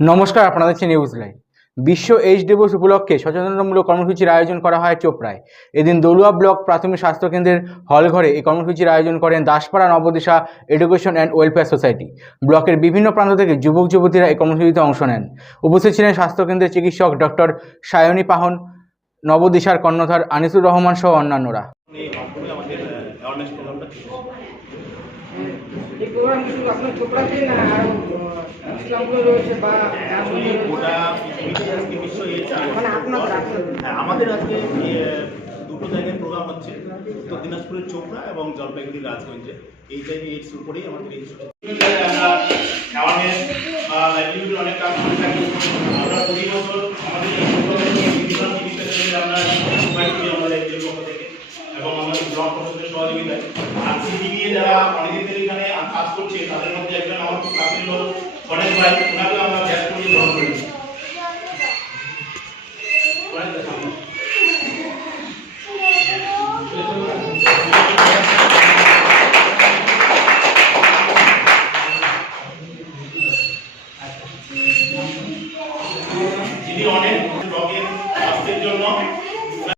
নমস্কার আপনাদের news live বিশ্ব এইচ দিবস উপলক্ষে সচেতনতামূলক কর্মসূচির আয়োজন করা হয় চোপড়ায়। এদিন দলুয়া ব্লক প্রাথমিক স্বাস্থ্যকেন্দ্রের হলঘরে এই কর্মসূচির আয়োজন করেন Daspara Nabadisha education and welfare society ব্লকের বিভিন্ন প্রান্ত থেকে যুবক, যুবতীরা এই কর্মসূচিতে অংশ নেন। উপস্থিত ছিলেন স্বাস্থ্যকেন্দ্রের চিকিৎসক ডক্টর সায়নী পাহন, নবদিশার কর্ণধার আনিসুর রহমান সহ অন্যান্যরা। আমাদের আজকে দুটো জায়গায় প্রোগ্রাম হচ্ছে। উত্তর দিনাজপুরের চোপড়া এবং জলপাইগুড়ি রাজগঞ্জে। এই জায়গায় এইডস উপরেই আমাদের এই অনেক কাজ থাকি। আমরা আমাদের এবং আমাদের ব্লক প্রশাসনের সহযোগিতায়। আর নিয়ে যারা অনেকদিন এখানে করছে, তাদের মধ্যে একজন আমার লোক গণেশ ভাই ওনাকে আমরা ব্যাস করিয়ে গ্রহণ করি। অনেক